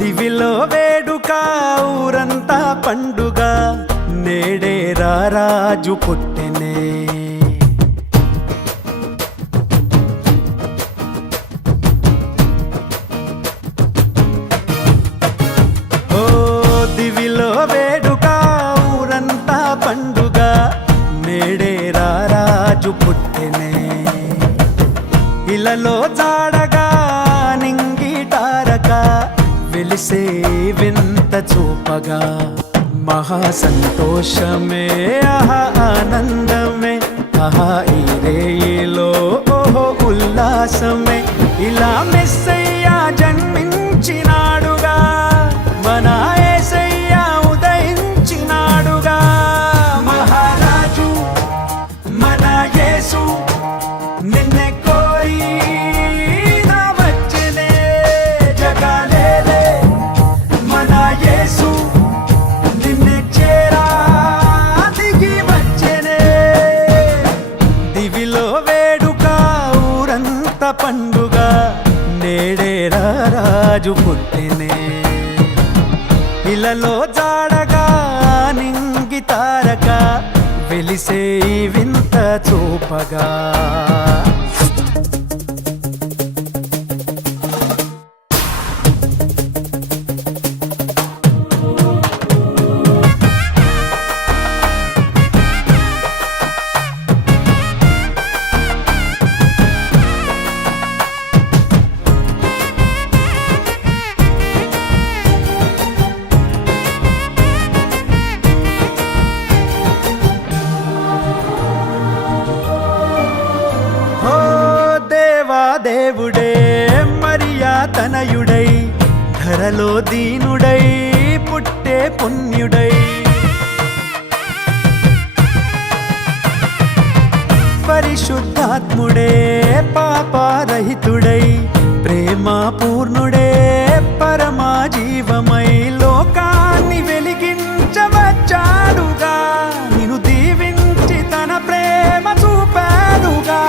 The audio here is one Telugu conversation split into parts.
దివిలో వేడుక ఊరంతా పండుగ నేడే రారాజు పుట్టెనే ఓ దివిలో వేడుక ఊరంతా పండుగ నేడే రారాజు పుట్టెనే ఇలలో జాడగా నింగిటారక వెలిసే వింత చూపగా మహా సంతోషమే ఆహా ఆనందమే ఆహా ఈ రేయిలో ఓహో ఉల్లాసమే ఇలా మెస్సయ్యా జన్మించినాడుగా మన యేసయ్యా ఉదయించినాడుగా మహారాజు మన యేసు నిన్నే కోరి పండుగ నేడే రారాజు పుట్టినే ఇలలో జాడగా నింగి తారక వెలిసే వింత చూపగా దేవుడే మరియా తనయుడై ధరలో దీనుడై పుట్టే పుణ్యుడై పరిశుద్ధాత్ముడే పాపరహితుడై ప్రేమ పూర్ణుడే పరమా జీవమై లోకాన్ని వెలిగించవచ్చాడుగా నిన్ను దీవించి తన ప్రేమ చూపాడుగా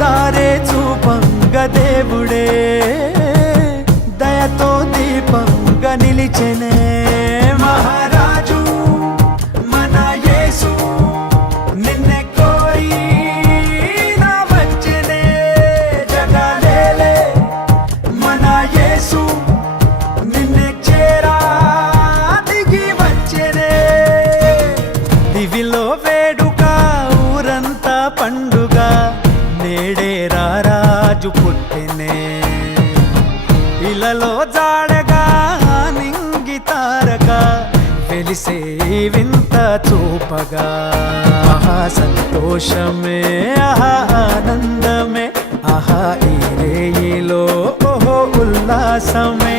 దారే చూపంగ దేవుడే దయతో దీపంగా నిలిచెనే మహారాజు మన యేసు నిన్నే కోరి నా వచ్చెనే జగలేలే మన యేసు నిన్నే చేరా దిగి వచ్చెనే దివిలో వేడుక ఊరంతా పండుగ నేడే రారాజు పుట్టినే ఇలలో జాడగా నింగి తారక వెలిసే వింత చూపగా ఆహా సంతోషమే ఆహా ఆనందమే ఆహా ఈ రేయిలో ఓహో ఉల్లాసమే